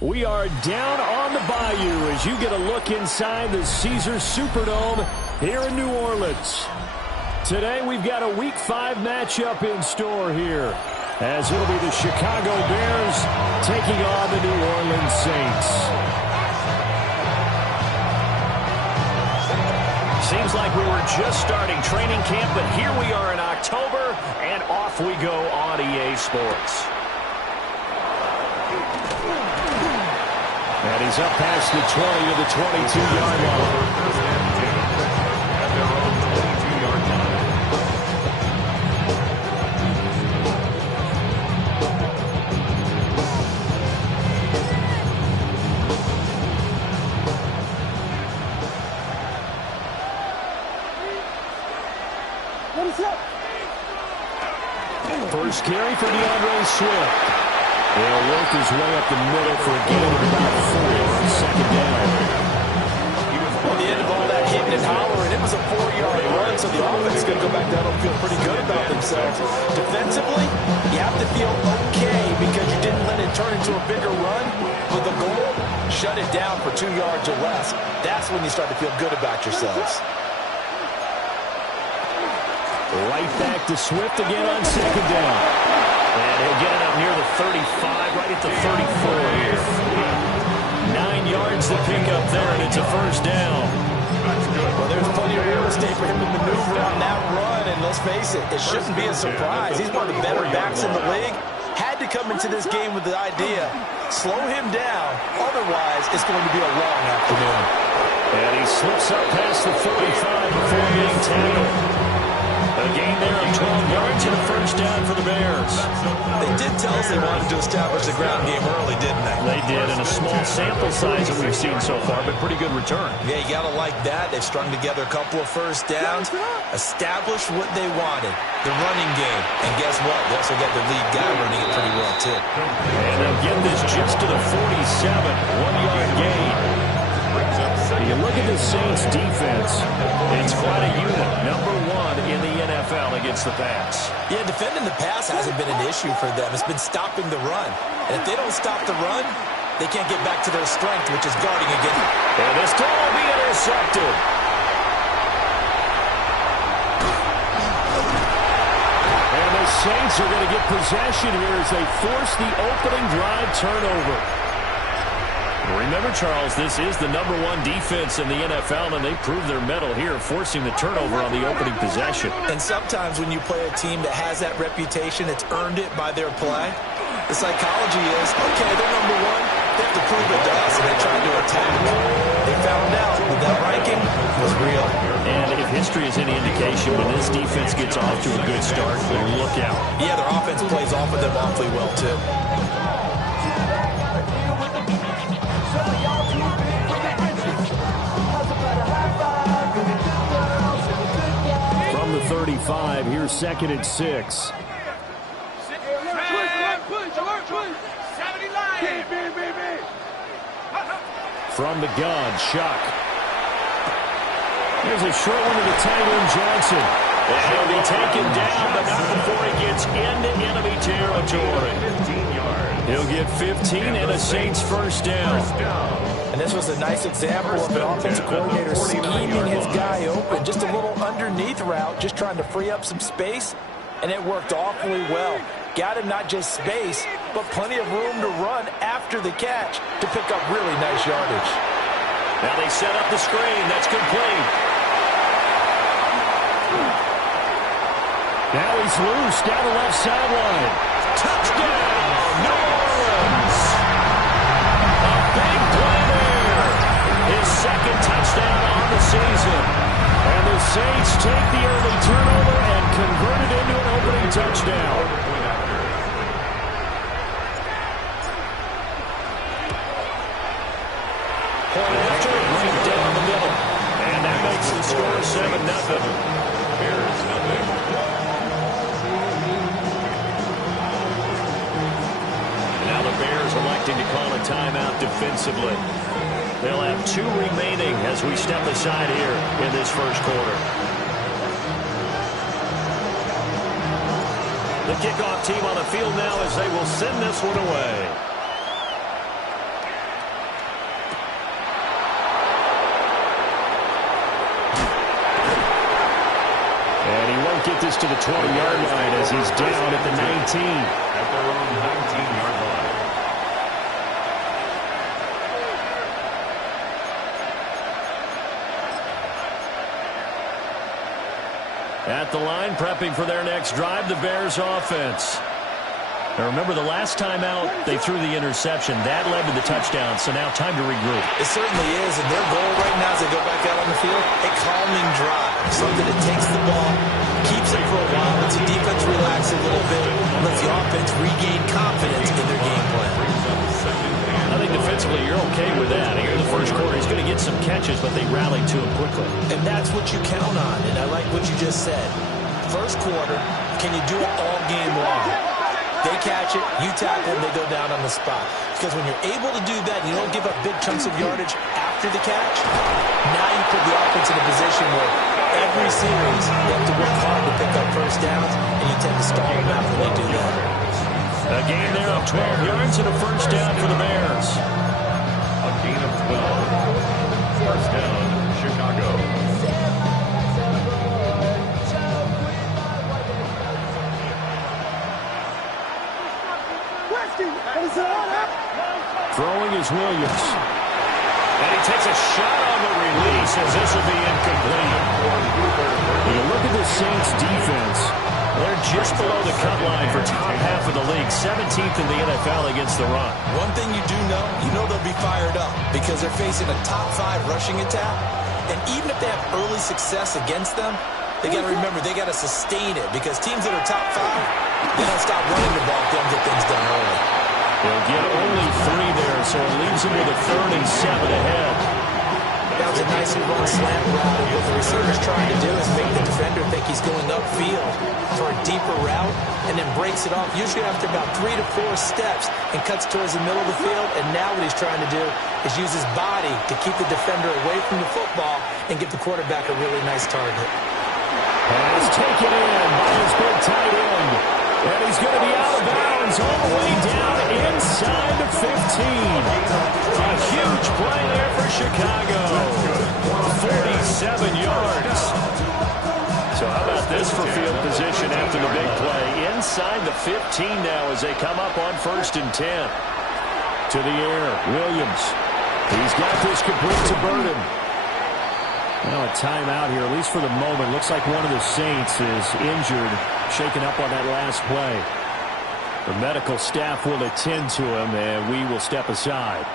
We are down on the bayou as you get a look inside the Caesars Superdome here in New Orleans. Today we've got a Week 5 matchup in store here, as it'll be the Chicago Bears taking on the New Orleans Saints. Seems like we were just starting training camp, but here we are in October, and off we go on EA Sports. And he's up past the 20 to the 22-yard line. First carry for DeAndre Swift. He'll work his way up the middle for a gain of about 4 on second down. Well, the end of all that hitting and hollering, it was a 4-yard run, so the offense is going to go back down and feel pretty good about themselves. Defensively, you have to feel okay because you didn't let it turn into a bigger run. With the goal, shut it down for 2 yards or less. That's when you start to feel good about yourselves. Right back to Swift again on second down. And he'll get it up near the 35, right at the 34 here. 9 yards to pick up there, and it's a first down. Well, there's plenty of real estate for him to maneuver on that run, and let's face it, it shouldn't be a surprise. He's one of the better backs in the league. Had to come into this game with the idea, slow him down, otherwise it's going to be a long afternoon. And he slips up past the 45 before being tackled. A gain there of 12 yards and a first down for the Bears. They did tell us they wanted to establish the ground game early, didn't they? They did, in a small sample size that we've seen so far, but pretty good return. Yeah, you got to like that. They've strung together a couple of first downs, established what they wanted, the running game. And guess what? They also got their lead guy running it pretty well, too. And they'll get this just to the 47, 1-yard gain. You look at the Saints' defense, it's quite a unit. Number 1 in the NFL against the pass. Yeah, defending the pass hasn't been an issue for them. It's been stopping the run. And if they don't stop the run, they can't get back to their strength, which is guarding again. And this throw will be intercepted. And the Saints are going to get possession here as they force the opening drive turnover. Remember, Charles, this is the number 1 defense in the NFL, and they proved their mettle here, forcing the turnover on the opening possession. And sometimes when you play a team that has that reputation, it's earned it by their play. The psychology is, okay, they're number 1. They have to prove it to us, and they tried to attack. They found out that that ranking was real. And if history is any indication, when this defense gets off to a good start, look out. Yeah, their offense plays off of them awfully well, too. From the 35, here's 2nd and 6. From the gun, Shuck. Here's a short one to the tight end, Johnson. And he'll be taken down, but not before he gets into enemy territory. He'll get 15 and a Saints first down. And this was a nice example of an offensive coordinator scheming his guy open. Just a little underneath route, just trying to free up some space, and it worked awfully well. Got him not just space, but plenty of room to run after the catch to pick up really nice yardage. Now they set up the screen. That's complete. Now he's loose down the left sideline. Touchdown, New Orleans. A big play there. His 2nd touchdown on the season. And the Saints take the early turnover and convert it into an opening touchdown. Point after, right down the middle. And that makes the score 7-0. Bears nothing. Now the Bears electing to call a timeout defensively. They'll have 2 remaining as we step aside here in this first quarter. The kickoff team on the field now as they will send this one away. to the 20-yard line as he's down at the 19. At their own 19-yard line. At the line, prepping for their next drive, the Bears offense. Now remember, the last time out, they threw the interception. That led to the touchdown, so now time to regroup. It certainly is, and their goal right now as they go back out on the field, a calming drive. Something that takes the ball, keeps it for a while, lets the defense relax a little bit, lets the offense regain confidence in their game plan. I think defensively you're okay with that. Here in the first quarter, he's going to get some catches, but they rallied to him quickly. And that's what you count on, and I like what you just said. First quarter, can you do it all game long? They catch it, you tackle them, they go down on the spot. Because when you're able to do that, you don't give up big chunks of yardage after the catch, now you put the offense in a position where every series you have to work hard to pick up first downs, and you tend to stall them out when they do that. A gain there of 12 yards and a first down for the Bears. A gain of 12. First down, Chicago. Throwing is Williams. And he takes a shot on the release as this will be incomplete. When you look at the Saints defense, they're just below the cut line for top half of the league, 17th in the NFL against the run. One thing you do know, they'll be fired up because they're facing a top 5 rushing attack. And even if they have early success against them, they got to remember they got to sustain it because teams that are top 5, they don't stop running the ball if they don't get things done early. They'll get only 3 there, so it leaves them with a 3rd and 7 ahead. That was a nicely run slant route, and what the receiver's trying to do is make the defender think he's going upfield for a deeper route, and then breaks it off, usually after about 3 to 4 steps, and cuts towards the middle of the field, and now what he's trying to do is use his body to keep the defender away from the football and get the quarterback a really nice target. Pass taken in by his big tight end. And he's going to be out of bounds all the way down inside the 15. A huge play there for Chicago. 47 yards. So how about this for field position after the big play? Inside the 15 now as they come up on 1st and 10. To the air, Williams. He's got this complete to Burden. Now a timeout here, at least for the moment. Looks like one of the Saints is injured, shaken up on that last play. The medical staff will attend to him, and we will step aside.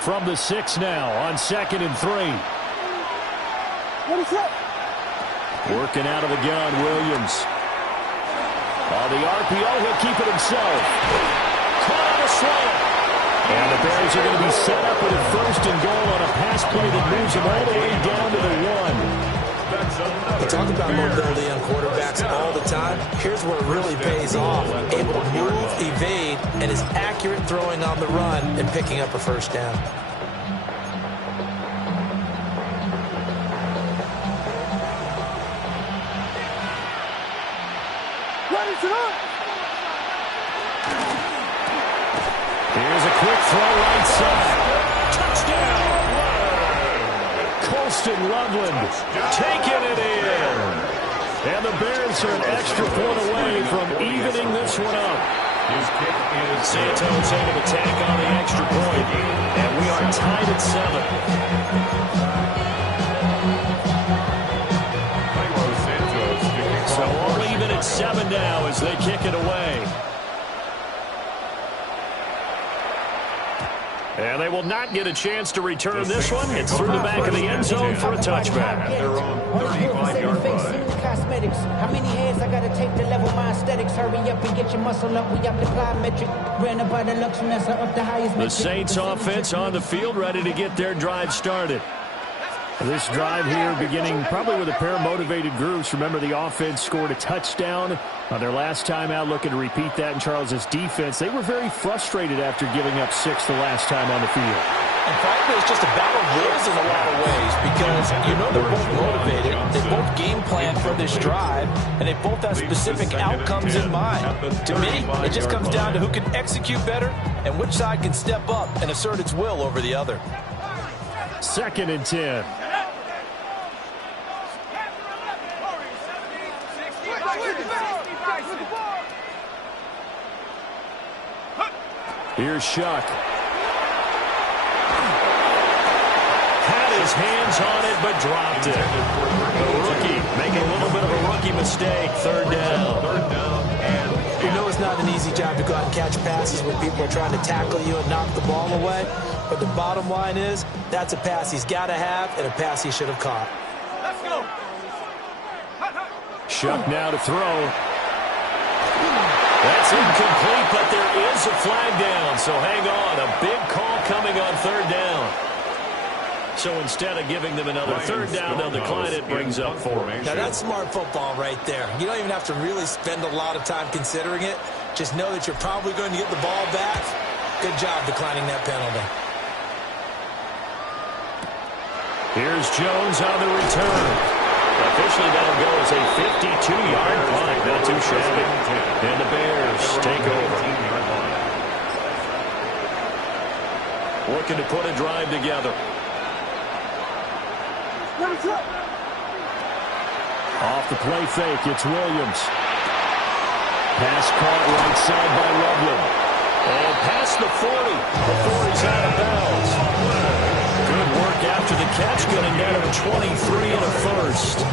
From the 6 now on 2nd and 3. Working out of the gun, Williams. On the RPO, he'll keep it himself. Caught on a slant. And the Bears are going to be set up with a 1st and goal on a pass play that moves them all the way down to the 1. We talk about mobility on quarterbacks all the time. Here's where it really pays off. Able to move, evade, and is accurate throwing on the run and picking up a 1st down. Here's a quick throw right side. Touchdown! Colston Loveland taking it in. And the Bears are an extra point away from evening this one up. Santos able to tack on the extra point. And we are tied at 7. So all even at 7 now as they kick it away. And they will not get a chance to return this one. It's through the back of the end zone for a touchback. Their own 35-yard line. Cosmetics. How many heads I gotta take to level my aesthetics? Hurry up and get your muscle up. We up the plyometric. Ran up by the luxuriness up the highest The Saints offense on the field, ready to get their drive started. This drive here beginning probably with a pair of motivated groups. Remember, the offense scored a touchdown on their last time out, looking to repeat that in Charles' defense. They were very frustrated after giving up 6 the last time on the field. And frankly, it's just a battle of wills in a lot of ways because they're both motivated, they both game plan for this drive, and they both have specific outcomes in mind. To me, it just comes down to who can execute better and which side can step up and assert its will over the other. 2nd and 10. Here's Shuck. Had his hands on it, but dropped it. The rookie making a little bit of a rookie mistake. Third down. You know it's not an easy job to go out and catch passes when people are trying to tackle you and knock the ball away. But the bottom line is, that's a pass he's got to have and a pass he should have caught. Let's go. Shuck now to throw. That's incomplete, but there is a flag down. So hang on. A big call coming on third down. So instead of giving them another third down, they'll decline it, brings up formation. Now that's smart football right there. You don't even have to really spend a lot of time considering it. Just know that you're probably going to get the ball back. Good job declining that penalty. Here's Jones on the return. Officially, that'll go as a 52-yard punt. Not too shabby. And the Bears take over. Looking to put a drive together. Off the play fake, it's Williams. Pass caught right side by Loveland. And past the 40 before he's out of bounds. Good work after the catch. Going to net him 23 and a first.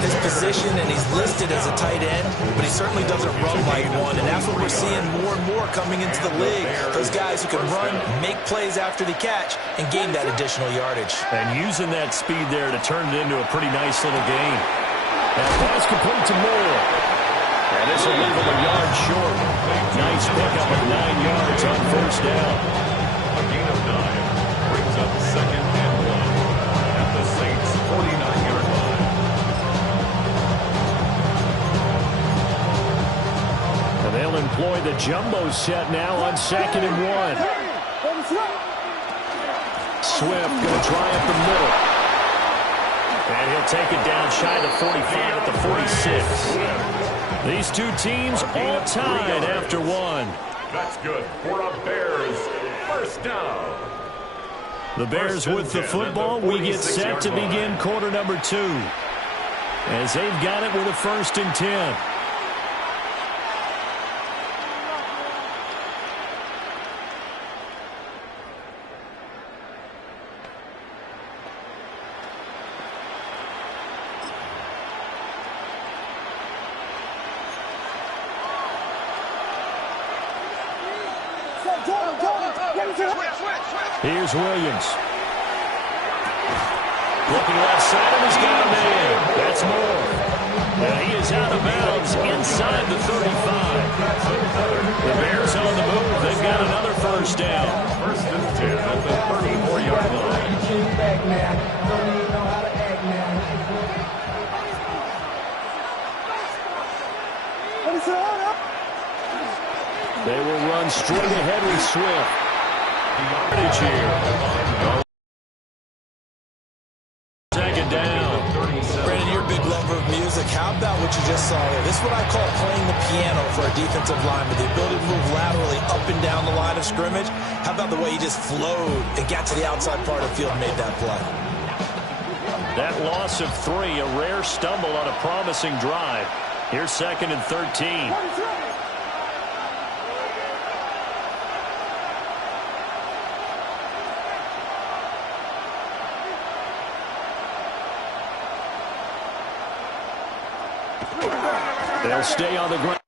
His position, and he's listed as a tight end, but he certainly doesn't run like one, and that's what we're seeing more and more coming into the league. Those guys who can run, make plays after the catch, and gain that additional yardage. And using that speed there to turn it into a pretty nice little game. That pass complete to Moore. And this will leave him a yard short. Nice pickup of 9 yards on first down. A gain of 9 brings up second and 1 at the Saints' 49-yard line. And they'll employ the jumbo set now on 2nd and 1. Swift going to try up the middle. And he'll take it down shy of the 45 at the 46. These two teams all tied after one. That's good for a Bears first down. The Bears with the football. We get set to begin quarter number 2. As they've got it with a 1st and 10. Here's Williams. Looking left side, and he's got a man. That's Moore. And he is out of bounds inside the 35. The Bears on the move. They've got another first down. 1st and 10 at the 34-yard line. They will run straight ahead with Swift. Second down. Brandon, you're a big lover of music. How about what you just saw there? This is what I call playing the piano for a defensive lineman. The ability to move laterally up and down the line of scrimmage. How about the way he just flowed and got to the outside part of the field and made that play? That loss of 3, a rare stumble on a promising drive. Here's 2nd and 13. They'll stay on the ground.